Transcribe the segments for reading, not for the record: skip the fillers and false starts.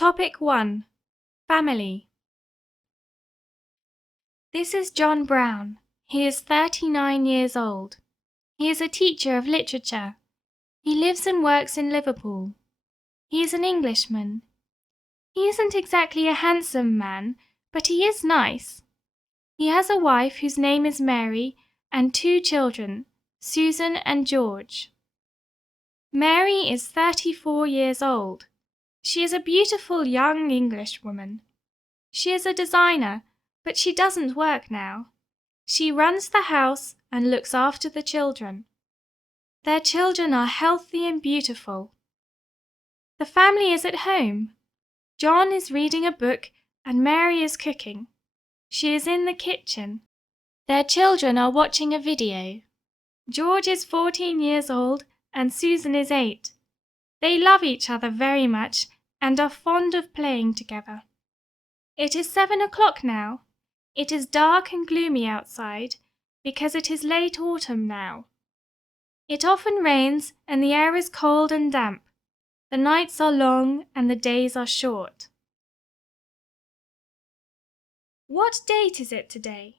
Topic 1. Family. This is John Brown. He is 39 years old. He is a teacher of literature. He lives and works in Liverpool. He is an Englishman. He isn't exactly a handsome man, but he is nice. He has a wife whose name is Mary and 2 children, Susan and George. Mary is 34 years old. She is a beautiful young English woman. She is a designer, but she doesn't work now. She runs the house and looks after the children. Their children are healthy and beautiful. The family is at home. John is reading a book and Mary is cooking. She is in the kitchen. Their children are watching a video. George is 14 years old and Susan is 8. They love each other very much and are fond of playing together. It is 7 o'clock now. It is dark and gloomy outside because it is late autumn now. It often rains and the air is cold and damp. The nights are long and the days are short. What date is it today?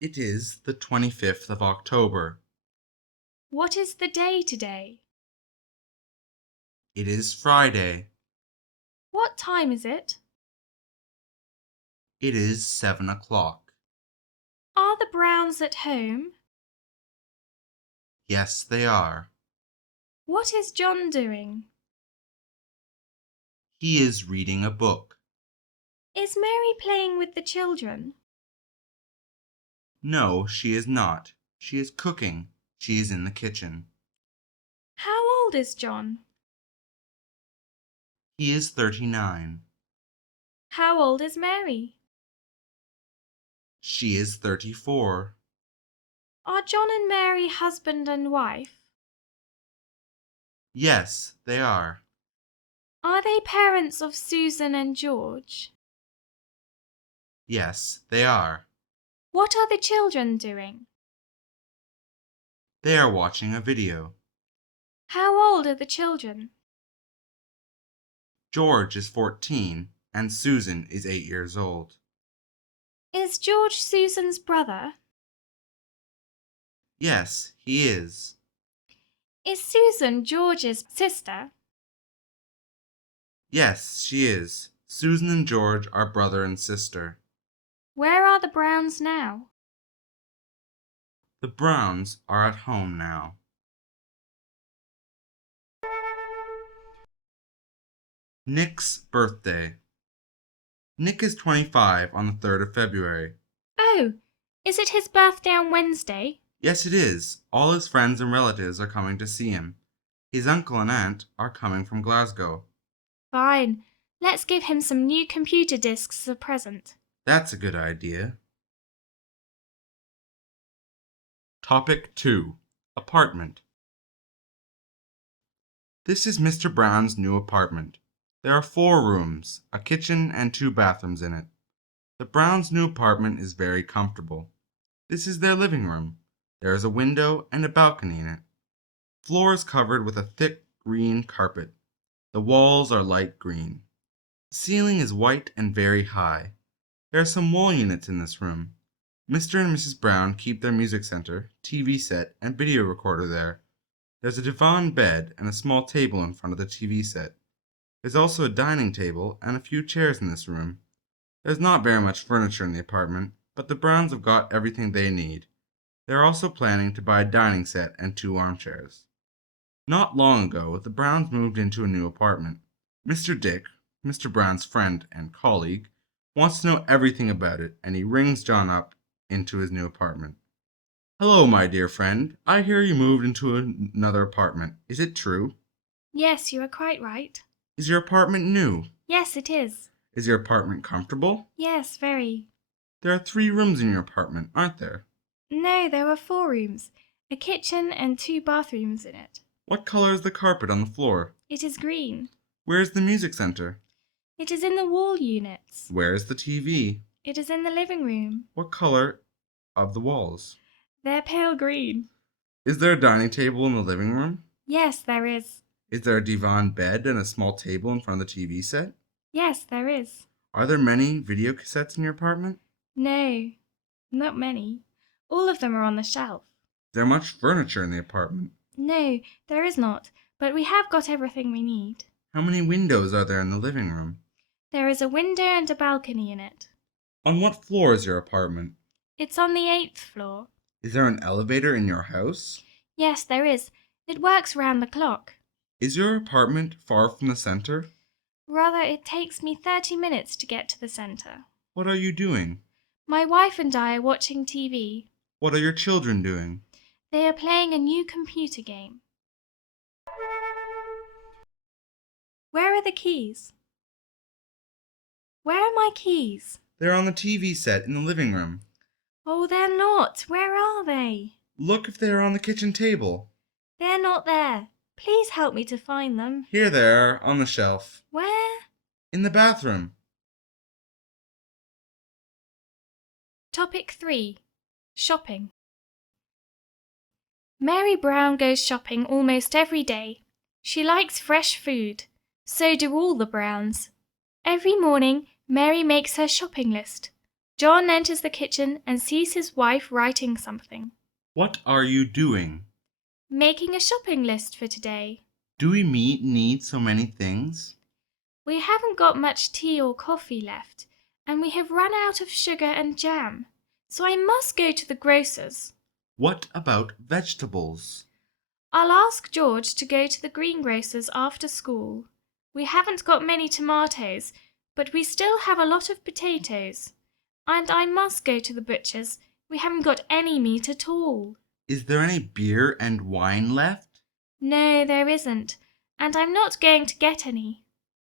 It is the 25th of October. What is the day today? It is Friday. What time is it? It is 7 o'clock. Are the Browns at home? Yes, they are. What is John doing? He is reading a book. Is Mary playing with the children? No, she is not. She is cooking. She is in the kitchen. How old is John? He is 39. How old is Mary? She is 34. Are John and Mary husband and wife? Yes, they are. Are they parents of Susan and George? Yes, they are. What are the children doing? They are watching a video. How old are the children? George is 14 and Susan is 8 years old. Is George Susan's brother? Yes, he is. Is Susan George's sister? Yes, she is. Susan and George are brother and sister. Where are the Browns now? The Browns are at home now. Nick's birthday. Nick is 25 on the 3rd of February. Oh, is it his birthday on Wednesday? Yes, it is. All his friends and relatives are coming to see him. His uncle and aunt are coming from Glasgow. Fine. Let's give him some new computer discs as a present. That's a good idea. Topic 2. Apartment. This is Mr. Brown's new apartment. There are 4 rooms, a kitchen, and 2 bathrooms in it. The Browns' new apartment is very comfortable. This is their living room. There is a window and a balcony in it. The floor is covered with a thick green carpet. The walls are light green. The ceiling is white and very high. There are some wall units in this room. Mr. and Mrs. Brown keep their music center, TV set, and video recorder there. There's a divan bed and a small table in front of the TV set. There's also a dining table and a few chairs in this room. There's not very much furniture in the apartment, but the Browns have got everything they need. They are also planning to buy a dining set and 2 armchairs. Not long ago, the Browns moved into a new apartment. Mr. Dick, Mr. Brown's friend and colleague, wants to know everything about it, and he rings John up into his new apartment. Hello, my dear friend. I hear you moved into another apartment. Is it true? Yes, you are quite right. Is your apartment new? Yes, it is. Is your apartment comfortable? Yes, very. There are 3 rooms in your apartment, aren't there? No, there are 4 rooms, a kitchen and 2 bathrooms in it. What color is the carpet on the floor? It is green. Where is the music center? It is in the wall units. Where is the TV? It is in the living room. What color of the walls? They're pale green. Is there a dining table in the living room? Yes, there is. Is there a divan bed and a small table in front of the TV set? Yes, there is. Are there many video cassettes in your apartment? No, not many. All of them are on the shelf. Is there much furniture in the apartment? No, there is not, but we have got everything we need. How many windows are there in the living room? There is a window and a balcony in it. On what floor is your apartment? It's on the 8th floor. Is there an elevator in your house? Yes, there is. It works round the clock. Is your apartment far from the center? Rather, it takes me 30 minutes to get to the center. What are you doing? My wife and I are watching TV. What are your children doing? They are playing a new computer game. Where are the keys? Where are my keys? They're on the TV set in the living room. Oh, they're not. Where are they? Look if they are on the kitchen table. They're not there. Please help me to find them. Here they are, on the shelf. Where? In the bathroom. Topic 3. Shopping. Mary Brown goes shopping almost every day. She likes fresh food. So do all the Browns. Every morning, Mary makes her shopping list. John enters the kitchen and sees his wife writing something. What are you doing? Making a shopping list for today. Do we need so many things? We haven't got much tea or coffee left, and we have run out of sugar and jam, so I must go to the grocer's. What about vegetables? I'll ask George to go to the greengrocer's after school. We haven't got many tomatoes, but we still have a lot of potatoes. And I must go to the butcher's. We haven't got any meat at all. Is there any beer and wine left? No, there isn't, and I'm not going to get any.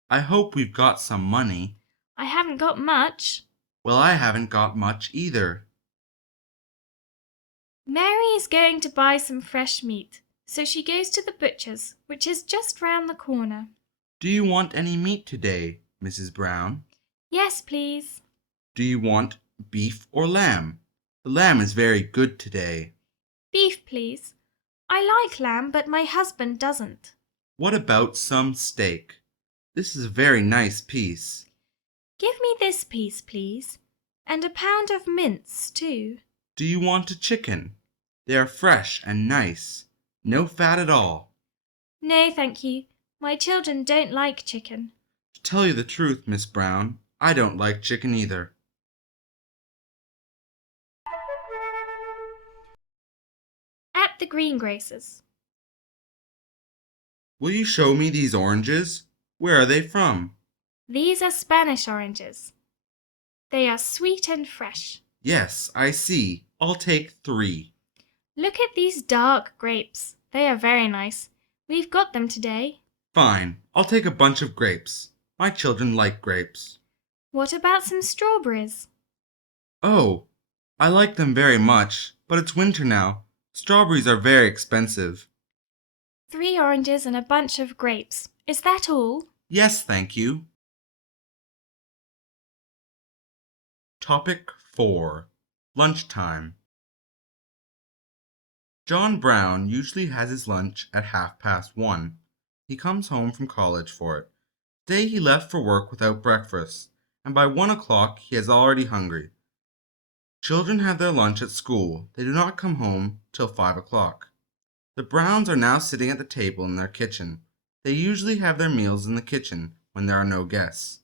I hope we've got some money. I haven't got much. Well, I haven't got much either. Mary is going to buy some fresh meat, so she goes to the butcher's, which is just round the corner. Do you want any meat today, Mrs. Brown? Yes, please. Do you want beef or lamb? The lamb is very good today. Beef, please. I like lamb, but my husband doesn't. What about some steak? This is a very nice piece. Give me this piece, please, and a pound of mince, too. Do you want a chicken? They are fresh and nice. No fat at all. No, thank you. My children don't like chicken. To tell you the truth, Miss Brown, I don't like chicken either. At the greengrocer's. Will you show me these oranges? Where are they from? These are Spanish oranges. They are sweet and fresh. Yes, I see. I'll take 3. Look at these dark grapes. They are very nice. We've got them today. Fine, I'll take a bunch of grapes. My children like grapes. What about some strawberries? Oh, I like them very much, but it's winter now. Strawberries are very expensive. 3 oranges and a bunch of grapes. Is that all? Yes, thank you. Topic 4. Lunchtime. John Brown usually has his lunch at 1:30. He comes home from college for it. Today he left for work without breakfast, and by 1 o'clock he is already hungry. Children have their lunch at school. They do not come home till 5 o'clock. The Browns are now sitting at the table in their kitchen. They usually have their meals in the kitchen when there are no guests.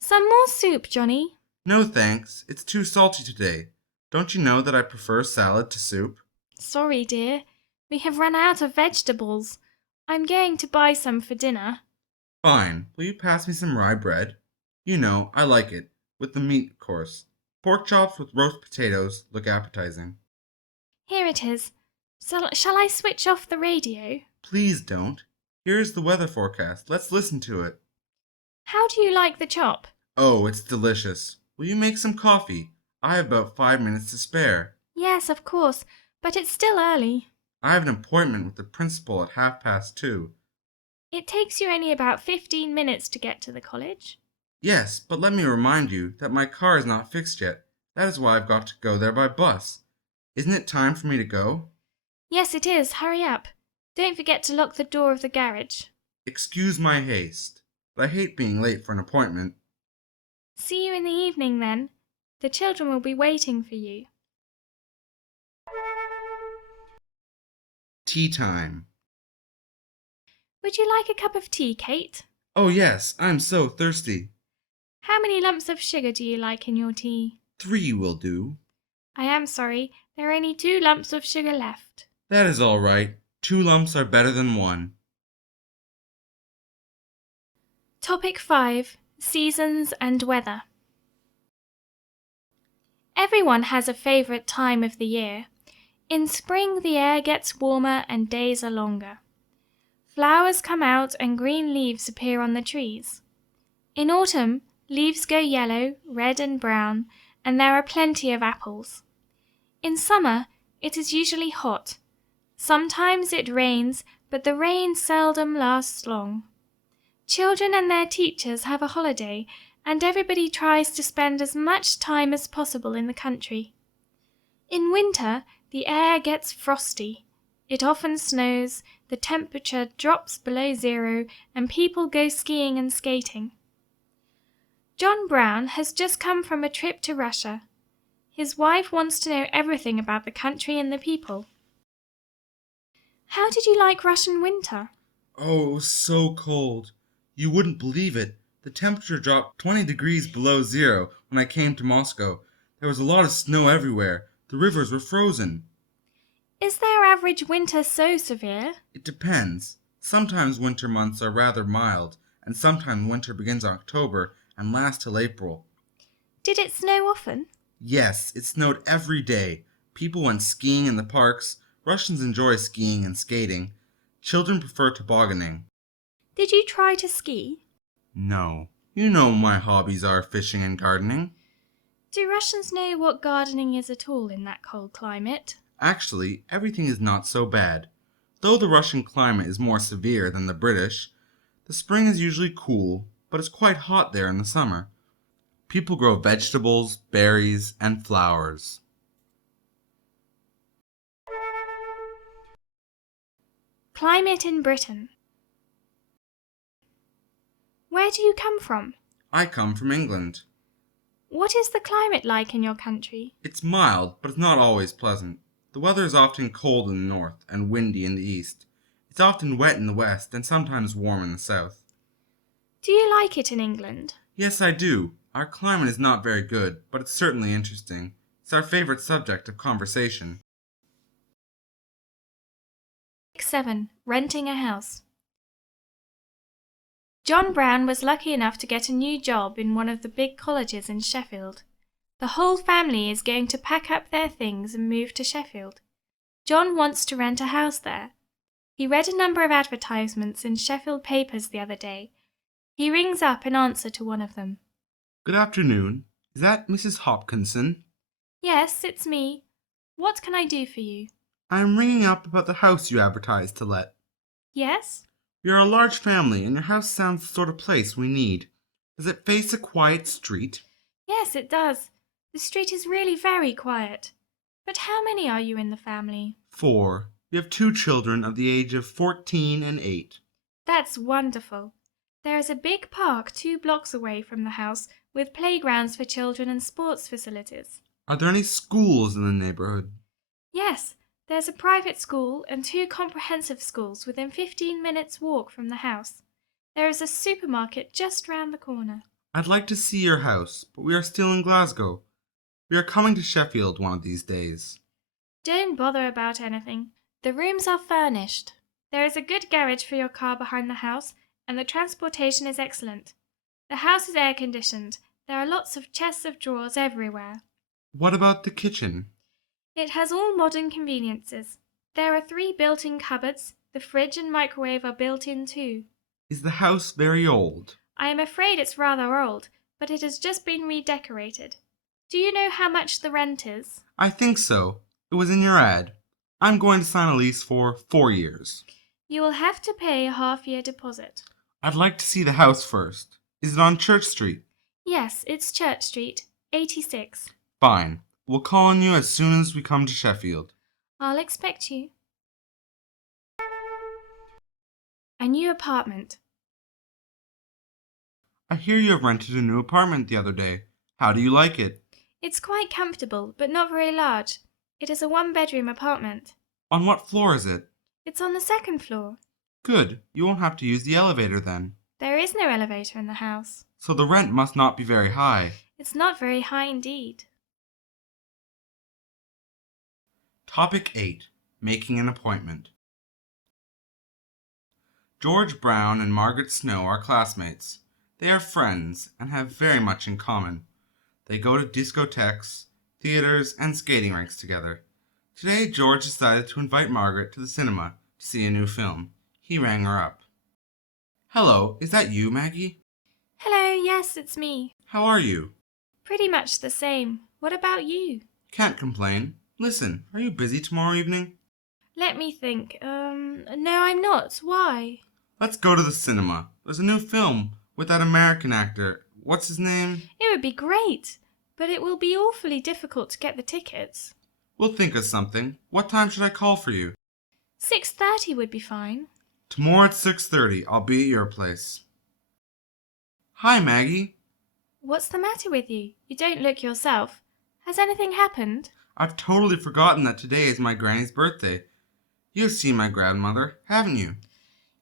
Some more soup, Johnny? No thanks, it's too salty today. Don't you know that I prefer salad to soup? Sorry, dear. We have run out of vegetables. I'm going to buy some for dinner. Fine, will you pass me some rye bread? You know, I like it, with the meat, of course. Pork chops with roast potatoes look appetizing. Here it is. Shall I switch off the radio? Please don't. Here is the weather forecast. Let's listen to it. How do you like the chop? Oh, it's delicious. Will you make some coffee? I have about 5 minutes to spare. Yes, of course, but it's still early. I have an appointment with the principal at 2:30. It takes you only about 15 minutes to get to the college. Yes, but let me remind you that my car is not fixed yet. That is why I've got to go there by bus. Isn't it time for me to go? Yes, it is. Hurry up. Don't forget to lock the door of the garage. Excuse my haste, but I hate being late for an appointment. See you in the evening, then. The children will be waiting for you. Tea time. Would you like a cup of tea, Kate? Oh yes, I'm so thirsty. How many lumps of sugar do you like in your tea? 3 will do. I am sorry, there are only 2 lumps of sugar left. That is all right. 2 lumps are better than 1. Topic 5. Seasons and weather. Everyone has a favorite time of the year. In spring, the air gets warmer and days are longer. Flowers come out and green leaves appear on the trees. In autumn, leaves go yellow, red and brown, and there are plenty of apples. In summer, it is usually hot. Sometimes it rains, but the rain seldom lasts long. Children and their teachers have a holiday, and everybody tries to spend as much time as possible in the country. In winter, the air gets frosty. It often snows, the temperature drops below 0, and people go skiing and skating. John Brown has just come from a trip to Russia. His wife wants to know everything about the country and the people. How did you like Russian winter? Oh, it was so cold. You wouldn't believe it. The temperature dropped 20 degrees below 0 when I came to Moscow. There was a lot of snow everywhere. The rivers were frozen. Is their average winter so severe? It depends. Sometimes winter months are rather mild, and sometimes winter begins in October and lasts till April. Did it snow often? Yes, it snowed every day. People went skiing in the parks. Russians enjoy skiing and skating. Children prefer tobogganing. Did you try to ski? No. You know my hobbies are fishing and gardening. Do Russians know what gardening is at all in that cold climate? Actually, everything is not so bad. Though the Russian climate is more severe than the British, the spring is usually cool, but it's quite hot there in the summer. People grow vegetables, berries, and flowers. Climate in Britain. Where do you come from? I come from England. What is the climate like in your country? It's mild, but it's not always pleasant. The weather is often cold in the north and windy in the east. It's often wet in the west and sometimes warm in the south. Do you like it in England? Yes, I do. Our climate is not very good, but it's certainly interesting. It's our favorite subject of conversation. 7. Renting a house. John Brown was lucky enough to get a new job in one of the big colleges in Sheffield. The whole family is going to pack up their things and move to Sheffield. John wants to rent a house there. He read a number of advertisements in Sheffield papers the other day. He rings up in answer to one of them. Good afternoon. Is that Mrs. Hopkinson? Yes, it's me. What can I do for you? I am ringing up about the house you advertised to let. Yes? We are a large family, and your house sounds the sort of place we need. Does it face a quiet street? Yes, it does. The street is really very quiet. But how many are you in the family? 4. We have 2 children of the age of 14 and 8. That's wonderful. There is a big park 2 blocks away from the house with playgrounds for children and sports facilities. Are there any schools in the neighborhood? Yes, there's a private school and 2 comprehensive schools within 15 minutes' walk from the house. There is a supermarket just round the corner. I'd like to see your house, but we are still in Glasgow. We are coming to Sheffield one of these days. Don't bother about anything. The rooms are furnished. There is a good garage for your car behind the house, and the transportation is excellent. The house is air-conditioned. There are lots of chests of drawers everywhere. What about the kitchen? It has all modern conveniences. There are 3 built-in cupboards. The fridge and microwave are built in too. Is the house very old? I am afraid it's rather old, but it has just been redecorated. Do you know how much the rent is? I think so. It was in your ad. I'm going to sign a lease for 4 years. You will have to pay a half-year deposit. I'd like to see the house first. Is it on Church Street? Yes, it's Church Street, 86. Fine. We'll call on you as soon as we come to Sheffield. I'll expect you. A new apartment. I hear you have rented a new apartment the other day. How do you like it? It's quite comfortable, but not very large. It is a one-bedroom apartment. On what floor is it? It's on the second floor. Good. You won't have to use the elevator then. There is no elevator in the house. So the rent must not be very high. It's not very high indeed. Topic 8. Making an appointment. George Brown and Margaret Snow are classmates. They are friends and have very much in common. They go to discotheques, theaters, and skating rinks together. Today, George decided to invite Margaret to the cinema to see a new film. He rang her up. Hello, is that you, Maggie? Hello, yes, it's me. How are you? Pretty much the same. What about you? Can't complain. Listen, are you busy tomorrow evening? Let me think. No, I'm not. Why? Let's go to the cinema. There's a new film with that American actor. What's his name? It would be great, but it will be awfully difficult to get the tickets. We'll think of something. What time should I call for you? 6:30 would be fine. Tomorrow at 6:30. I'll be at your place. Hi, Maggie. What's the matter with you? You don't look yourself. Has anything happened? I've totally forgotten that today is my granny's birthday. You've seen my grandmother, haven't you?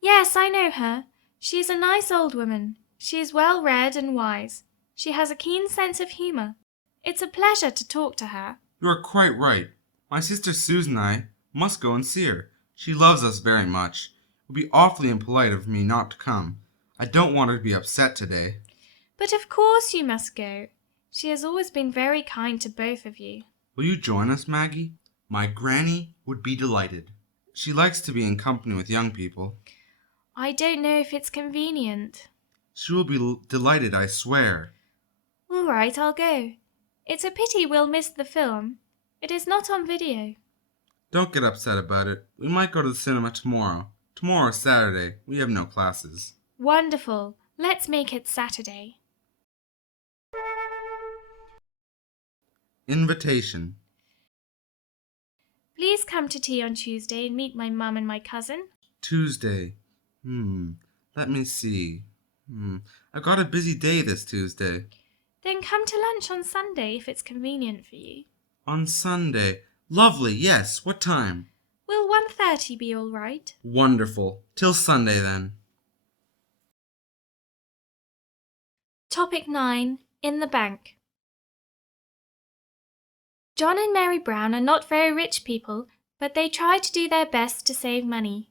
Yes, I know her. She is a nice old woman. She is well read and wise. She has a keen sense of humour. It's a pleasure to talk to her. You are quite right. My sister Susan and I must go and see her. She loves us very much. It would be awfully impolite of me not to come. I don't want her to be upset today. But of course you must go. She has always been very kind to both of you. Will you join us, Maggie? My granny would be delighted. She likes to be in company with young people. I don't know if it's convenient. She will be delighted, I swear. All right, I'll go. It's a pity we'll miss the film. It is not on video. Don't get upset about it. We might go to the cinema tomorrow. Tomorrow is Saturday. We have no classes. Wonderful. Let's make it Saturday. Invitation. Please come to tea on Tuesday and meet my mum and my cousin. Tuesday. Let me see. I've got a busy day this Tuesday. Then come to lunch on Sunday if it's convenient for you. On Sunday. Lovely, yes. What time? Will 1:30 be all right? Wonderful. Till Sunday then. Topic 9. In the bank. John and Mary Brown are not very rich people, but they try to do their best to save money.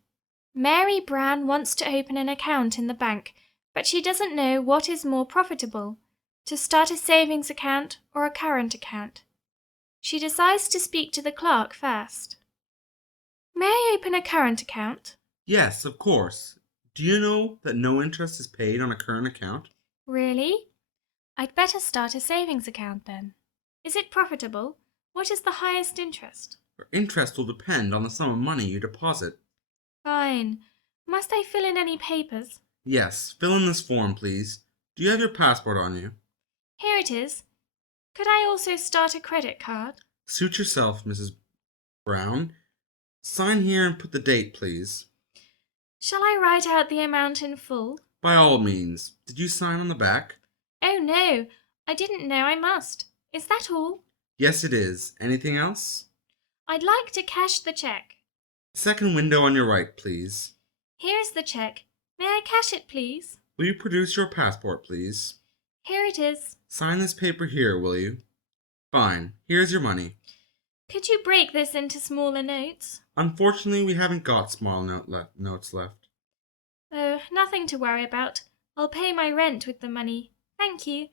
Mary Brown wants to open an account in the bank, but she doesn't know what is more profitable, to start a savings account or a current account. She decides to speak to the clerk first. May I open a current account? Yes, of course. Do you know that no interest is paid on a current account? Really? I'd better start a savings account then. Is it profitable? What is the highest interest? Your interest will depend on the sum of money you deposit. Fine. Must I fill in any papers? Yes, fill in this form, please. Do you have your passport on you? Here it is. Could I also start a credit card? Suit yourself, Mrs. Brown. Sign here and put the date, please. Shall I write out the amount in full? By all means. Did you sign on the back? Oh no, I didn't know I must. Is that all? Yes, it is. Anything else? I'd like to cash the cheque. Second window on your right, please. Here is the cheque. May I cash it, please? Will you produce your passport, please? Here it is. Sign this paper here, will you? Fine. Here's your money. Could you break this into smaller notes? Unfortunately, we haven't got small notes left. Oh, nothing to worry about. I'll pay my rent with the money. Thank you.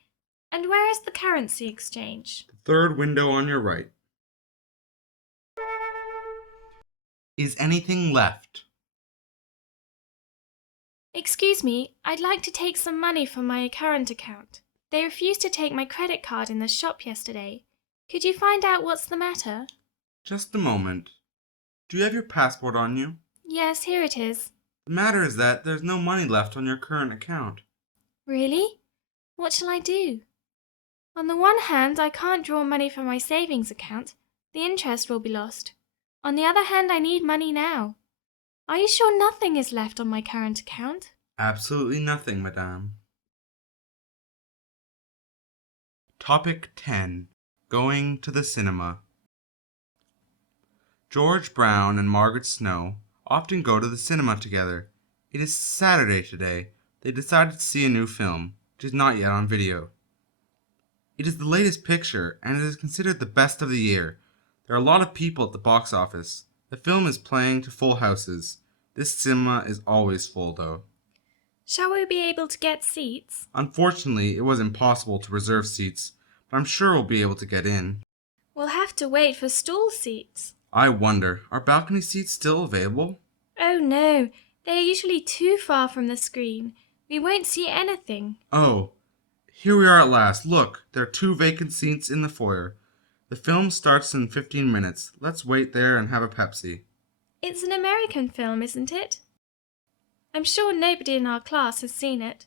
And where is the currency exchange? The third window on your right. Is anything left? Excuse me, I'd like to take some money from my current account. They refused to take my credit card in the shop yesterday. Could you find out what's the matter? Just a moment. Do you have your passport on you? Yes, here it is. The matter is that there's no money left on your current account. Really? What shall I do? On the one hand, I can't draw money from my savings account. The interest will be lost. On the other hand, I need money now. Are you sure nothing is left on my current account? Absolutely nothing, madame. Topic 10. Going to the cinema. George Brown and Margaret Snow often go to the cinema together. It is Saturday today. They decided to see a new film, which is not yet on video. It is the latest picture, and it is considered the best of the year. There are a lot of people at the box office. The film is playing to full houses. This cinema is always full, though. Shall we be able to get seats? Unfortunately, it was impossible to reserve seats, but I'm sure we'll be able to get in. We'll have to wait for stool seats. I wonder, are balcony seats still available? Oh no, they are usually too far from the screen. We won't see anything. Oh, here we are at last. Look, there are 2 vacant seats in the foyer. The film starts in 15 minutes. Let's wait there and have a Pepsi. It's an American film, isn't it? I'm sure nobody in our class has seen it.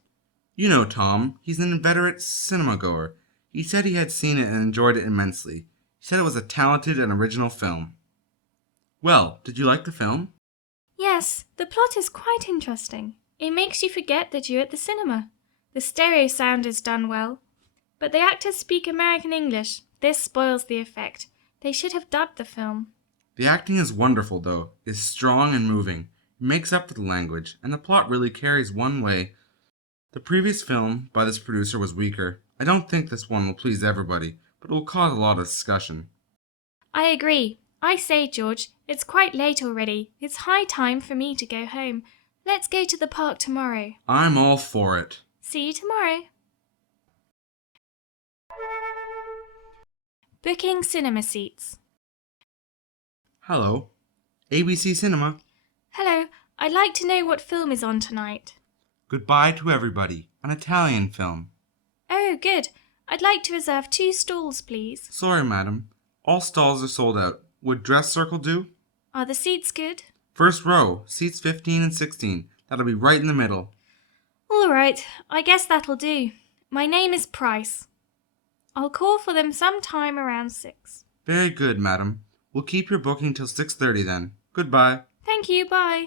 You know Tom, he's an inveterate cinema goer. He said he had seen it and enjoyed it immensely. He said it was a talented and original film. Well, did you like the film? Yes, the plot is quite interesting. It makes you forget that you're at the cinema. The stereo sound is done well, but the actors speak American English. This spoils the effect. They should have dubbed the film. The acting is wonderful, though. It is strong and moving. It makes up for the language, and the plot really carries one way. The previous film by this producer was weaker. I don't think this one will please everybody, but it will cause a lot of discussion. I agree. I say, George, it's quite late already. It's high time for me to go home. Let's go to the park tomorrow. I'm all for it. See you tomorrow. Booking cinema seats. Hello. ABC Cinema. Hello, I'd like to know what film is on tonight. Goodbye to Everybody, an Italian film. Oh, good. I'd like to reserve 2 stalls, please. Sorry, madam. All stalls are sold out. Would dress circle do? Are the seats good? First row, seats 15 and 16. That'll be right in the middle. All right, I guess that'll do. My name is Price. I'll call for them sometime around 6. Very good, madam. We'll keep your booking till 6:30 then. Goodbye. Thank you, bye.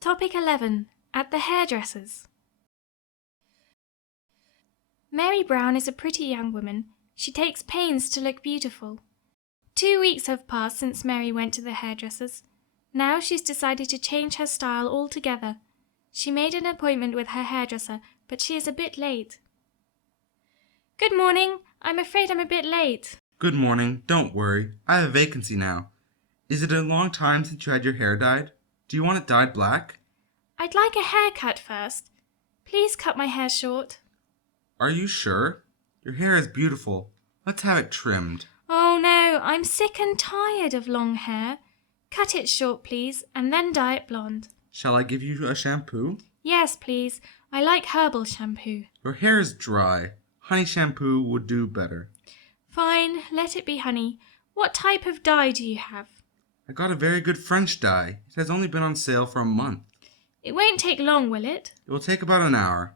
Topic 11. At the hairdresser's. Mary Brown is a pretty young woman. She takes pains to look beautiful. 2 weeks have passed since Mary went to the hairdresser's. Now she's decided to change her style altogether. She made an appointment with her hairdresser, but she is a bit late. Good morning. I'm afraid I'm a bit late. Good morning. Don't worry. I have a vacancy now. Is it a long time since you had your hair dyed? Do you want it dyed black? I'd like a haircut first. Please cut my hair short. Are you sure? Your hair is beautiful. Let's have it trimmed. Oh no, I'm sick and tired of long hair. Cut it short, please, and then dye it blonde. Shall I give you a shampoo? Yes, please. I like herbal shampoo. Your hair is dry. Honey shampoo would do better. Fine, let it be honey. What type of dye do you have? I got a very good French dye. It has only been on sale for a month. It won't take long, will it? It will take about an hour.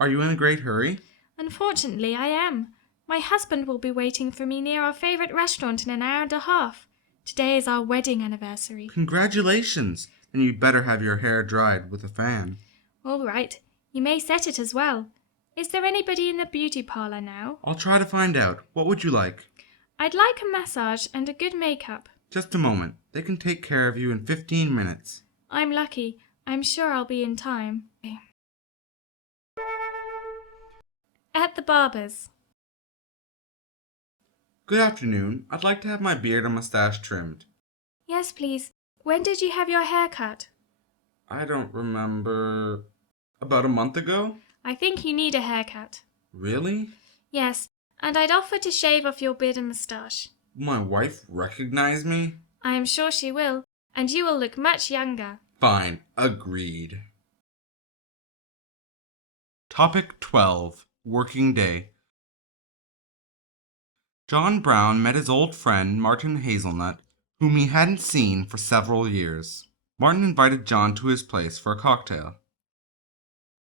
Are you in a great hurry? Unfortunately, I am. My husband will be waiting for me near our favourite restaurant in an hour and a half. Today is our wedding anniversary. Congratulations! Then you'd better have your hair dried with a fan. All right. You may set it as well. Is there anybody in the beauty parlour now? I'll try to find out. What would you like? I'd like a massage and a good makeup. Just a moment. They can take care of you in 15 minutes. I'm lucky. I'm sure I'll be in time. At the barber's. Good afternoon. I'd like to have my beard and mustache trimmed. Yes, please. When did you have your hair cut? I don't remember. About a month ago? I think you need a haircut. Really? Yes, and I'd offer to shave off your beard and moustache. Will my wife recognize me? I am sure she will, and you will look much younger. Fine. Agreed. Topic 12. Working Day. John Brown met his old friend Martin Hazelnut, whom he hadn't seen for several years. Martin invited John to his place for a cocktail.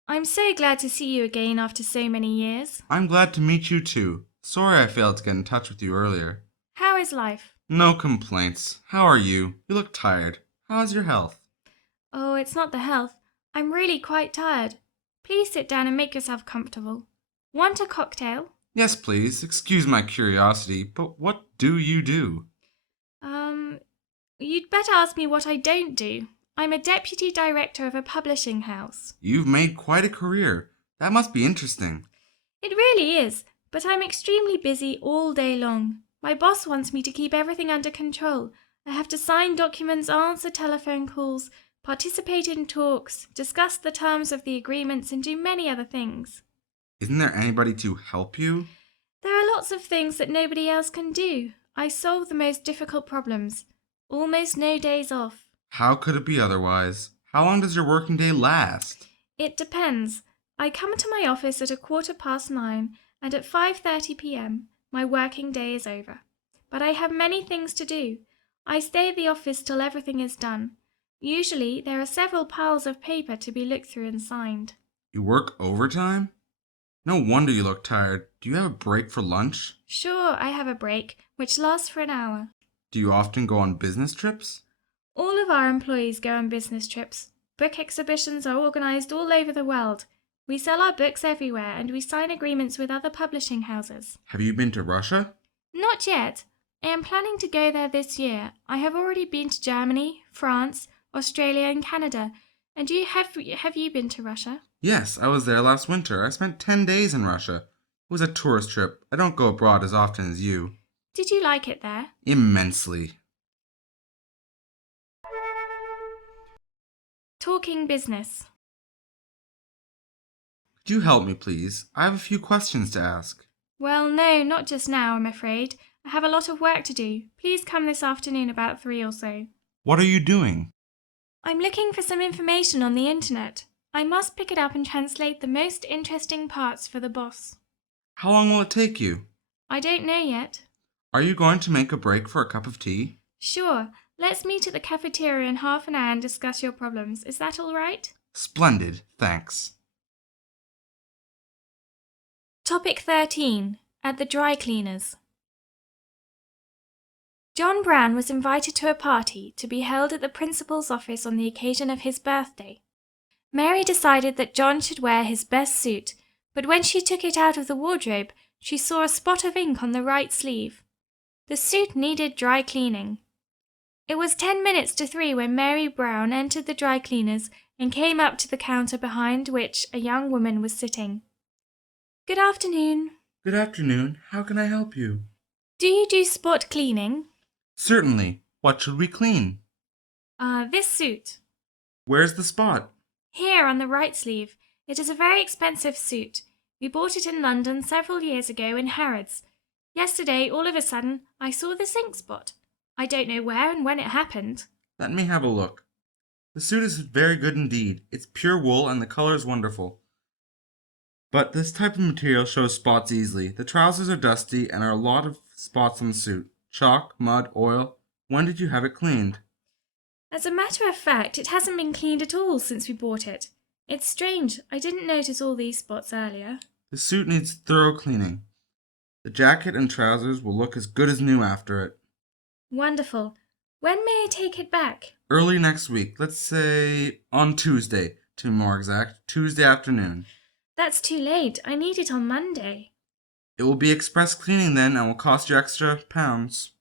I'm so glad to see you again after so many years. I'm glad to meet you too. Sorry I failed to get in touch with you earlier. How is life? No complaints. How are you? You look tired. How's your health? Oh, it's not the health. I'm really quite tired. Please sit down and make yourself comfortable. Want a cocktail? Yes, please. Excuse my curiosity, but what do you do? You'd better ask me what I don't do. I'm a deputy director of a publishing house. You've made quite a career. That must be interesting. It really is, but I'm extremely busy all day long. My boss wants me to keep everything under control. I have to sign documents, answer telephone calls, participate in talks, discuss the terms of the agreements, and do many other things. Isn't there anybody to help you? There are lots of things that nobody else can do. I solve the most difficult problems. Almost no days off. How could it be otherwise? How long does your working day last? It depends. I come to my office at 9:15, and at 5:30 p.m. my working day is over. But I have many things to do. I stay at the office till everything is done. Usually there are several piles of paper to be looked through and signed. You work overtime? No wonder you look tired. Do you have a break for lunch? Sure, I have a break, which lasts for an hour. Do you often go on business trips? All of our employees go on business trips. Book exhibitions are organized all over the world. We sell our books everywhere, and we sign agreements with other publishing houses. Have you been to Russia? Not yet. I am planning to go there this year. I have already been to Germany, France, Australia, and Canada. And have you been to Russia? Yes, I was there last winter. I spent 10 days in Russia. It was a tourist trip. I don't go abroad as often as you. Did you like it there? Immensely. Talking business. Could you help me, please? I have a few questions to ask. Well, no, not just now, I'm afraid. I have a lot of work to do. Please come this afternoon about 3 or so. What are you doing? I'm looking for some information on the internet. I must pick it up and translate the most interesting parts for the boss. How long will it take you? I don't know yet. Are you going to make a break for a cup of tea? Sure. Let's meet at the cafeteria in half an hour and discuss your problems. Is that all right? Splendid, thanks. Topic 13. At the dry cleaners. John Brown was invited to a party to be held at the principal's office on the occasion of his birthday. Mary decided that John should wear his best suit, but when she took it out of the wardrobe, she saw a spot of ink on the right sleeve. The suit needed dry cleaning. It was 10 minutes to 3 when Mary Brown entered the dry cleaners and came up to the counter behind which a young woman was sitting. Good afternoon. Good afternoon. How can I help you? Do you do spot cleaning? Certainly. What should we clean? This suit. Where's the spot? Here on the right sleeve. It is a very expensive suit. We bought it in London several years ago in Harrods. Yesterday, all of a sudden, I saw this ink spot. I don't know where and when it happened. Let me have a look. The suit is very good indeed. It's pure wool and the color is wonderful. But this type of material shows spots easily. The trousers are dusty and are a lot of spots on the suit. Chalk, mud, oil. When did you have it cleaned? As a matter of fact, it hasn't been cleaned at all since we bought it. It's strange. I didn't notice all these spots earlier. The suit needs thorough cleaning. The jacket and trousers will look as good as new after it. Wonderful. When may I take it back? Early next week. Let's say on Tuesday, to be more exact. Tuesday afternoon. That's too late. I need it on Monday. It will be express cleaning then and will cost you extra pounds.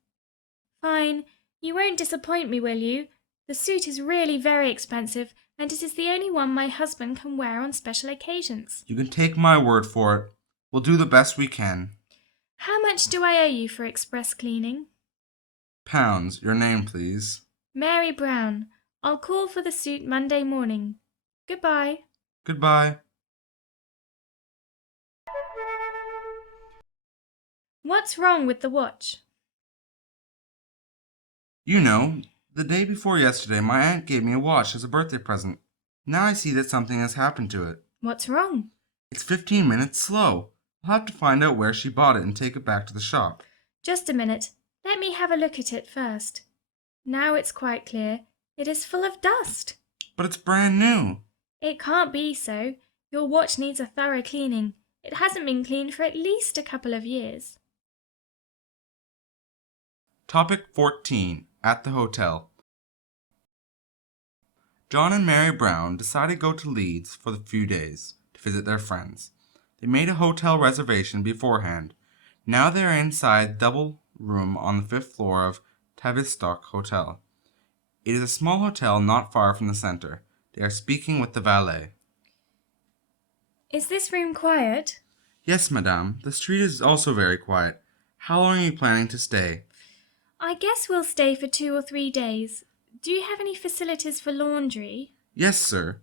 Fine. You won't disappoint me, will you? The suit is really very expensive, and it is the only one my husband can wear on special occasions. You can take my word for it. We'll do the best we can. How much do I owe you for express cleaning? Pounds. Your name, please. Mary Brown. I'll call for the suit Monday morning. Goodbye. Goodbye. What's wrong with the watch? You know, the day before yesterday, my aunt gave me a watch as a birthday present. Now I see that something has happened to it. What's wrong? It's 15 minutes slow. I'll have to find out where she bought it and take it back to the shop. Just a minute. Let me have a look at it first. Now it's quite clear. It is full of dust. But it's brand new. It can't be so. Your watch needs a thorough cleaning. It hasn't been cleaned for at least a couple of years. Topic 14. At the hotel. John and Mary Brown decided to go to Leeds for a few days to visit their friends. They made a hotel reservation beforehand. Now they are inside double room on the 5th floor of Tavistock Hotel. It is a small hotel not far from the centre. They are speaking with the valet. Is this room quiet? Yes, madame. The street is also very quiet. How long are you planning to stay? I guess we'll stay for 2 or 3 days. Do you have any facilities for laundry? Yes, sir.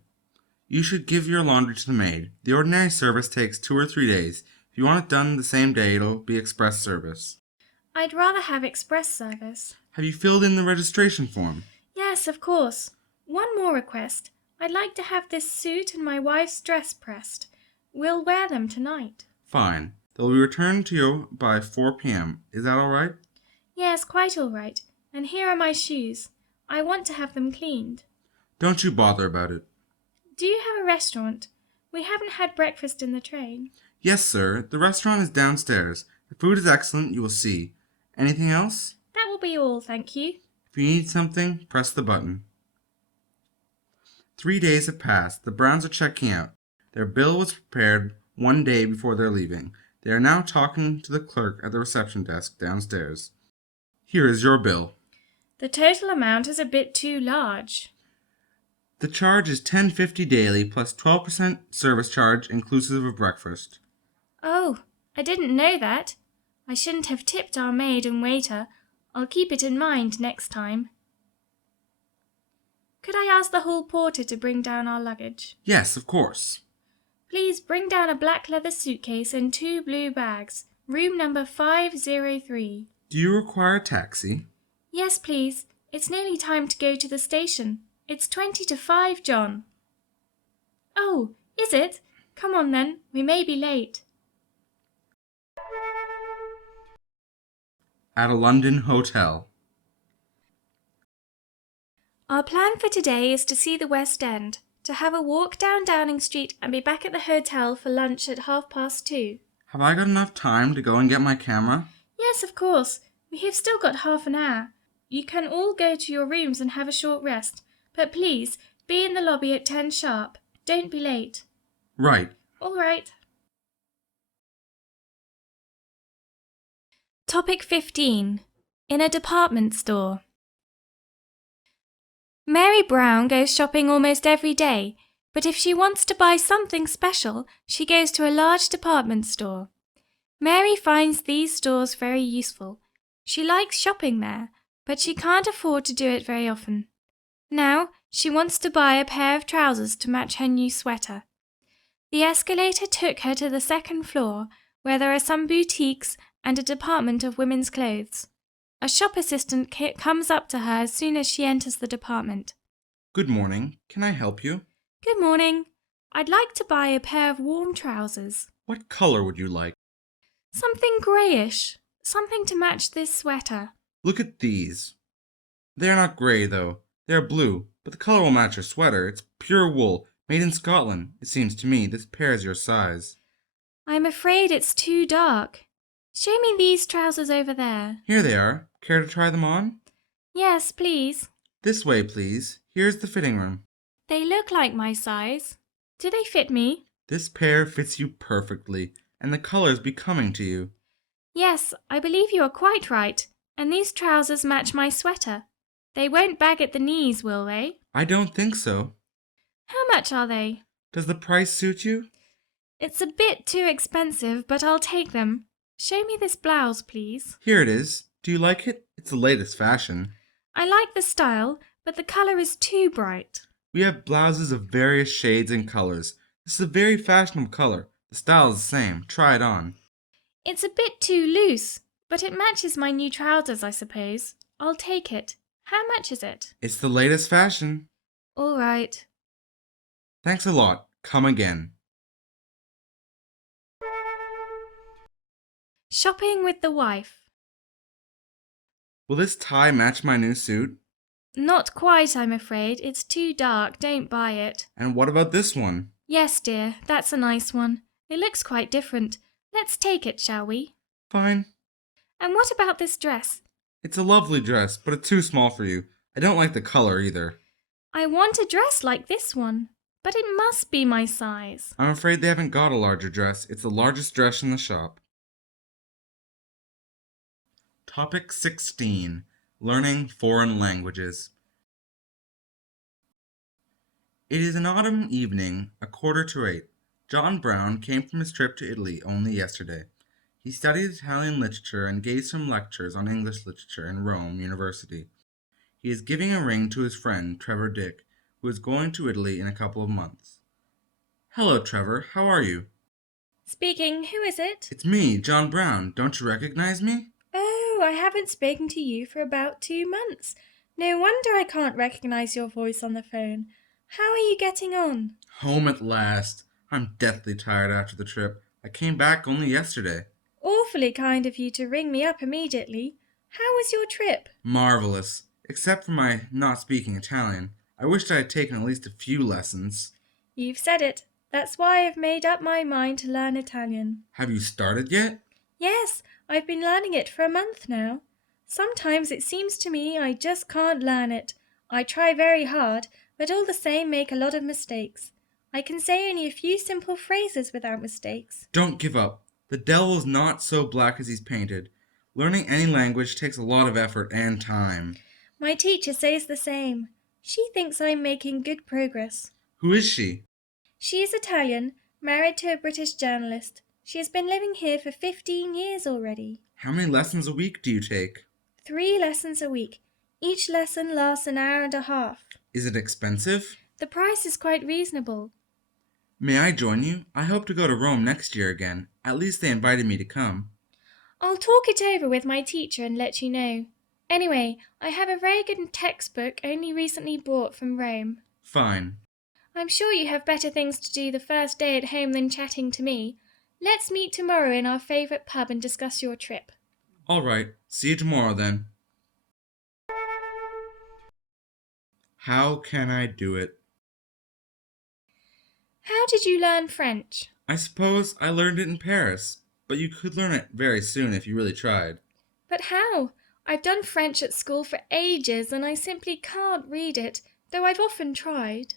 You should give your laundry to the maid. The ordinary service takes 2 or 3 days. If you want it done the same day, it'll be express service. I'd rather have express service. Have you filled in the registration form? Yes, of course. One more request. I'd like to have this suit and my wife's dress pressed. We'll wear them tonight. Fine. They'll be returned to you by 4 p.m. Is that all right? Yes, quite all right. And here are my shoes. I want to have them cleaned. Don't you bother about it. Do you have a restaurant? We haven't had breakfast in the train. Yes, sir. The restaurant is downstairs. The food is excellent, you will see. Anything else? That will be all, thank you. If you need something, press the button. 3 days have passed. The Browns are checking out. Their bill was prepared 1 day before their leaving. They are now talking to the clerk at the reception desk downstairs. Here is your bill. The total amount is a bit too large. The charge is $10.50 daily plus 12% service charge inclusive of breakfast. Oh, I didn't know that. I shouldn't have tipped our maid and waiter. I'll keep it in mind next time. Could I ask the hall porter to bring down our luggage? Yes, of course. Please bring down a black leather suitcase and 2 blue bags. Room number 503. Do you require a taxi? Yes, please. It's nearly time to go to the station. It's 20 to 5, John. Oh, is it? Come on then. We may be late. At a London hotel. Our plan for today is to see the West End, to have a walk down Downing Street and be back at the hotel for lunch at 2:30. Have I got enough time to go and get my camera? Yes, of course. We have still got half an hour. You can all go to your rooms and have a short rest. But please, be in the lobby at 10 sharp. Don't be late. Right. All right. Topic 15. In a department store. Mary Brown goes shopping almost every day, but if she wants to buy something special, she goes to a large department store. Mary finds these stores very useful. She likes shopping there, but she can't afford to do it very often. Now, she wants to buy a pair of trousers to match her new sweater. The escalator took her to the 2nd floor, where there are some boutiques and a department of women's clothes. A shop assistant comes up to her as soon as she enters the department. Good morning. Can I help you? Good morning. I'd like to buy a pair of warm trousers. What color would you like? Something greyish. Something to match this sweater. Look at these. They are not grey, though. They are blue, but the color will match your sweater. It's pure wool, made in Scotland. It seems to me this pair is your size. I'm afraid it's too dark. Show me these trousers over there. Here they are. Care to try them on? Yes, please. This way, please. Here's the fitting room. They look like my size. Do they fit me? This pair fits you perfectly, and the color is becoming to you. Yes, I believe you are quite right. And these trousers match my sweater. They won't bag at the knees, will they? I don't think so. How much are they? Does the price suit you? It's a bit too expensive, but I'll take them. Show me this blouse, please. Here it is. Do you like it? It's the latest fashion. I like the style, but the colour is too bright. We have blouses of various shades and colors. This is a very fashionable color. The style is the same. Try it on. It's a bit too loose, but it matches my new trousers, I suppose. I'll take it. How much is it? It's the latest fashion. All right. Thanks a lot. Come again. Shopping with the wife. Will this tie match my new suit? Not quite, I'm afraid. It's too dark. Don't buy it. And what about this one? Yes, dear. That's a nice one. It looks quite different. Let's take it, shall we? Fine. And what about this dress? It's a lovely dress, but it's too small for you. I don't like the color either. I want a dress like this one, but it must be my size. I'm afraid they haven't got a larger dress. It's the largest dress in the shop. Topic 16. Learning foreign languages. It is an autumn evening, 7:45. John Brown came from his trip to Italy only yesterday. He studied Italian literature and gave some lectures on English literature in Rome University. He is giving a ring to his friend, Trevor Dick, who is going to Italy in a couple of months. Hello, Trevor. How are you? Speaking, who is it? It's me, John Brown. Don't you recognize me? Oh, I haven't spoken to you for about 2 months. No wonder I can't recognize your voice on the phone. How are you getting on? Home at last. I'm deathly tired after the trip. I came back only yesterday. Awfully kind of you to ring me up immediately. How was your trip? Marvelous. Except for my not speaking Italian. I wished I had taken at least a few lessons. You've said it. That's why I've made up my mind to learn Italian. Have you started yet? Yes, I've been learning it for a month now. Sometimes it seems to me I just can't learn it. I try very hard, but all the same make a lot of mistakes. I can say only a few simple phrases without mistakes. Don't give up. The devil is not so black as he's painted. Learning any language takes a lot of effort and time. My teacher says the same. She thinks I'm making good progress. Who is she? She is Italian, married to a British journalist. She has been living here for 15 years already. How many lessons a week do you take? 3 lessons a week. Each lesson lasts an hour and a half. Is it expensive? The price is quite reasonable. May I join you? I hope to go to Rome next year again. At least they invited me to come. I'll talk it over with my teacher and let you know. Anyway, I have a very good textbook only recently bought from Rome. Fine. I'm sure you have better things to do the first day at home than chatting to me. Let's meet tomorrow in our favourite pub and discuss your trip. All right. See you tomorrow then. How can I do it? How did you learn French? I suppose I learned it in Paris, but you could learn it very soon if you really tried. But how? I've done French at school for ages and I simply can't read it, though I've often tried.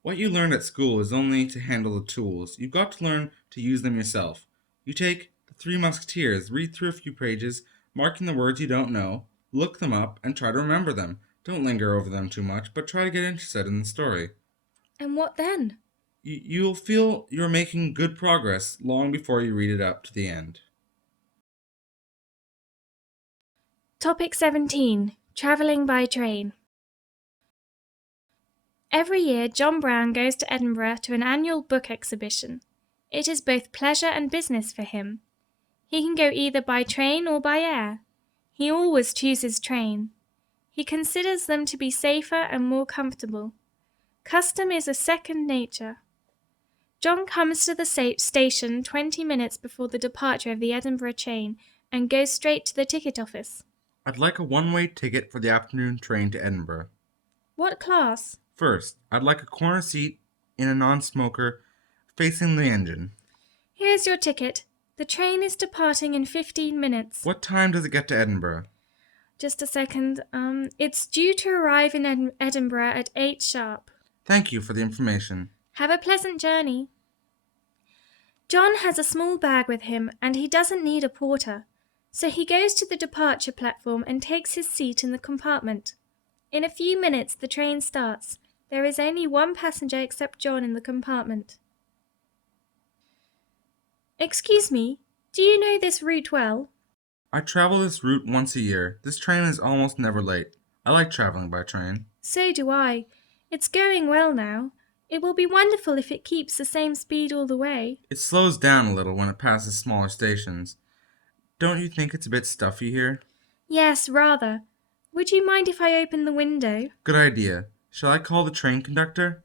What you learned at school is only to handle the tools. You've got to learn to use them yourself. You take the Three Musketeers, read through a few pages, marking the words you don't know, look them up, and try to remember them. Don't linger over them too much, but try to get interested in the story. And what then? You'll feel you're making good progress long before you read it up to the end. Topic 17. Travelling by train. Every year, John Brown goes to Edinburgh to an annual book exhibition. It is both pleasure and business for him. He can go either by train or by air. He always chooses train. He considers them to be safer and more comfortable. Custom is a second nature. John comes to the station 20 minutes before the departure of the Edinburgh train and goes straight to the ticket office. I'd like a one-way ticket for the afternoon train to Edinburgh. What class? First, I'd like a corner seat in a non-smoker facing the engine. Here's your ticket. The train is departing in 15 minutes. What time does it get to Edinburgh? Just a second. It's due to arrive in Edinburgh at 8 sharp. Thank you for the information. Have a pleasant journey. John has a small bag with him and he doesn't need a porter, so he goes to the departure platform and takes his seat in the compartment. In a few minutes the train starts. There is only one passenger except John in the compartment. Excuse me, do you know this route well? I travel this route once a year. This train is almost never late. I like traveling by train. So do I. It's going well now. It will be wonderful if it keeps the same speed all the way. It slows down a little when it passes smaller stations. Don't you think it's a bit stuffy here? Yes, rather. Would you mind if I open the window? Good idea. Shall I call the train conductor?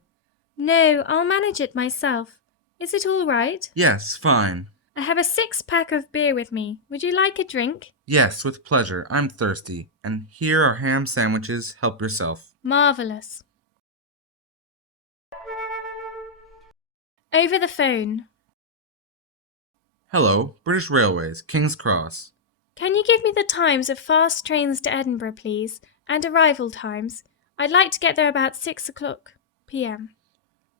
No, I'll manage it myself. Is it all right? Yes, fine. I have a 6-pack of beer with me. Would you like a drink? Yes, with pleasure. I'm thirsty. And here are ham sandwiches. Help yourself. Marvellous. Over the phone. Hello, British Railways, King's Cross. Can you give me the times of fast trains to Edinburgh, please, and arrival times? I'd like to get there about 6 p.m.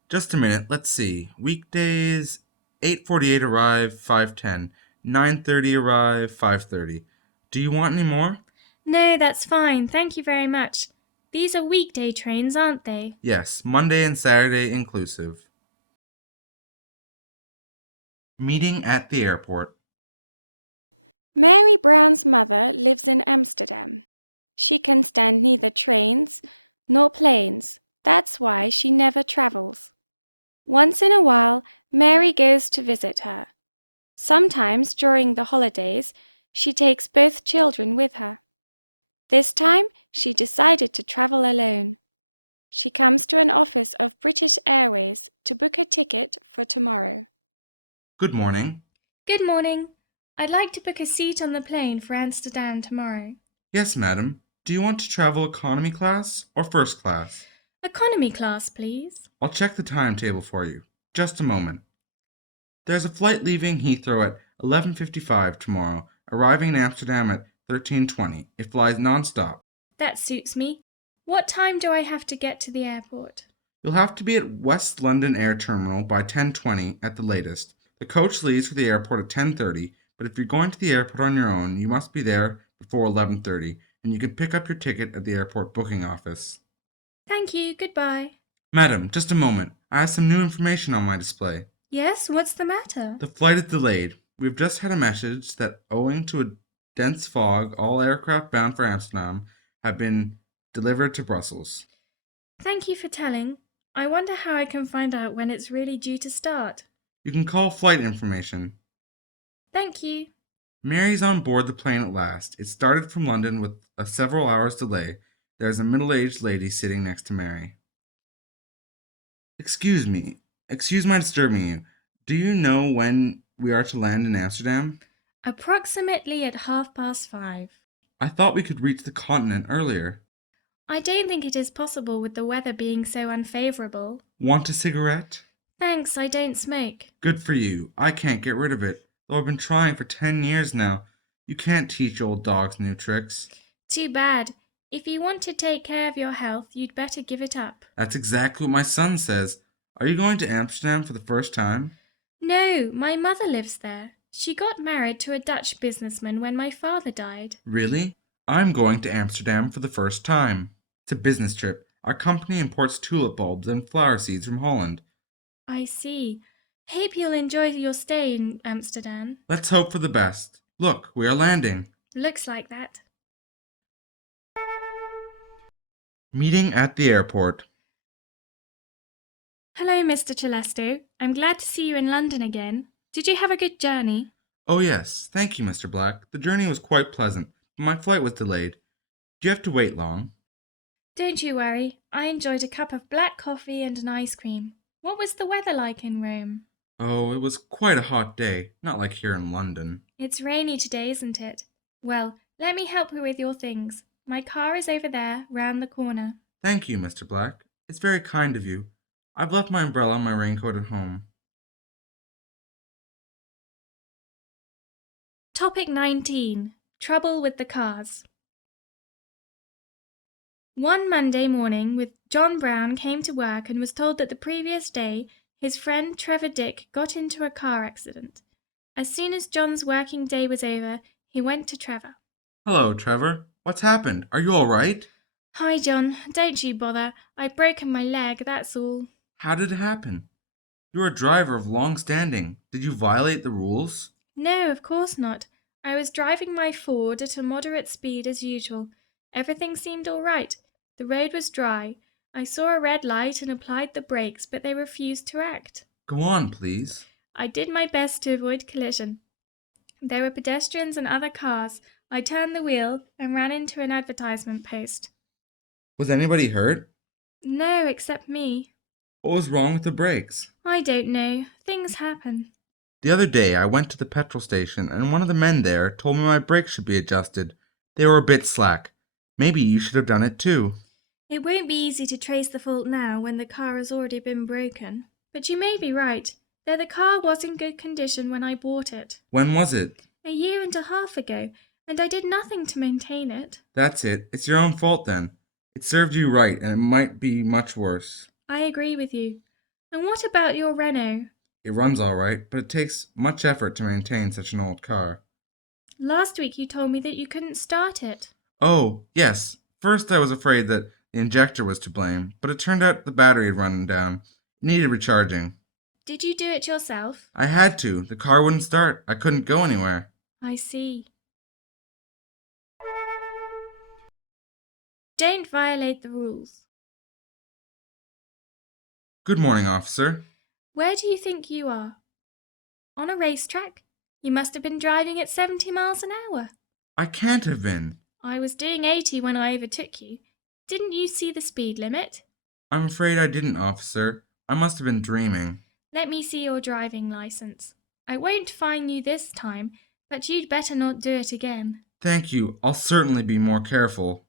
Just a minute, let's see. Weekdays, 8:48 arrive, 5:10. 9:30 arrive, 5:30. Do you want any more? No, that's fine. Thank you very much. These are weekday trains, aren't they? Yes, Monday and Saturday inclusive. Meeting at the airport. Mary Brown's mother lives in Amsterdam. She can stand neither trains nor planes. That's why she never travels. Once in a while, Mary goes to visit her. Sometimes during the holidays, she takes both children with her. This time, she decided to travel alone. She comes to an office of British Airways to book a ticket for tomorrow. Good morning. Good morning. I'd like to book a seat on the plane for Amsterdam tomorrow. Yes, madam. Do you want to travel economy class or first class? Economy class, please. I'll check the timetable for you. Just a moment. There's a flight leaving Heathrow at 11:55 tomorrow, arriving in Amsterdam at 13:20. It flies non-stop. That suits me. What time do I have to get to the airport? You'll have to be at West London Air Terminal by 10:20 at the latest. The coach leaves for the airport at 10:30, but if you're going to the airport on your own, you must be there before 11:30, and you can pick up your ticket at the airport booking office. Thank you. Goodbye. Madam, just a moment. I have some new information on my display. Yes, what's the matter? The flight is delayed. We've just had a message that owing to a dense fog, all aircraft bound for Amsterdam have been delivered to Brussels. Thank you for telling. I wonder how I can find out when it's really due to start. You can call flight information. Thank you. Mary's on board the plane at last. It started from London with a several hours delay. There's a middle-aged lady sitting next to Mary. Excuse my disturbing you. Do you know when we are to land in Amsterdam? Approximately at 5:30. I thought we could reach the continent earlier. I don't think it is possible with the weather being so unfavorable. Want a cigarette? Thanks, I don't smoke. Good for you. I can't get rid of it, though I've been trying for 10 years now. You can't teach old dogs new tricks. Too bad. If you want to take care of your health, you'd better give it up. That's exactly what my son says. Are you going to Amsterdam for the first time? No, my mother lives there. She got married to a Dutch businessman when my father died. Really? I'm going to Amsterdam for the first time. It's a business trip. Our company imports tulip bulbs and flower seeds from Holland. I see. Hope you'll enjoy your stay in Amsterdam. Let's hope for the best. Look, we are landing. Looks like that. Meeting at the airport. Hello, Mr. Celesto. I'm glad to see you in London again. Did you have a good journey? Oh yes, thank you, Mr. Black. The journey was quite pleasant, but my flight was delayed. Do you have to wait long? Don't you worry. I enjoyed a cup of black coffee and an ice cream. What was the weather like in Rome? Oh, it was quite a hot day, not like here in London. It's rainy today, isn't it? Well, let me help you with your things. My car is over there, round the corner. Thank you, Mr. Black. It's very kind of you. I've left my umbrella and my raincoat at home. Topic 19. Trouble with the cars. One Monday morning, John Brown came to work and was told that the previous day his friend Trevor Dick got into a car accident. As soon as John's working day was over, he went to Trevor. Hello, Trevor. What's happened? Are you all right? Hi, John. Don't you bother. I've broken my leg, that's all. How did it happen? You're a driver of long standing. Did you violate the rules? No, of course not. I was driving my Ford at a moderate speed as usual. Everything seemed all right. The road was dry. I saw a red light and applied the brakes, but they refused to act. Go on, please. I did my best to avoid collision. There were pedestrians and other cars. I turned the wheel and ran into an advertisement post. Was anybody hurt? No, except me. What was wrong with the brakes? I don't know. Things happen. The other day I went to the petrol station and one of the men there told me my brakes should be adjusted. They were a bit slack. Maybe you should have done it too. It won't be easy to trace the fault now when the car has already been broken. But you may be right, though the car was in good condition when I bought it. When was it? 1.5 years ago, And I did nothing to maintain it. That's it. It's your own fault then. It served you right, and it might be much worse. I agree with you. And what about your Renault? It runs all right, but it takes much effort to maintain such an old car. Last week you told me that you couldn't start it. Oh, yes. First I was afraid that the injector was to blame, but it turned out the battery had run down. It needed recharging. Did you do it yourself? I had to. The car wouldn't start. I couldn't go anywhere. I see. Don't violate the rules. Good morning, officer. Where do you think you are? On a racetrack? You must have been driving at 70 miles an hour. I can't have been. I was doing 80 when I overtook you. Didn't you see the speed limit? I'm afraid I didn't, officer. I must have been dreaming. Let me see your driving license. I won't fine you this time, but you'd better not do it again. Thank you. I'll certainly be more careful.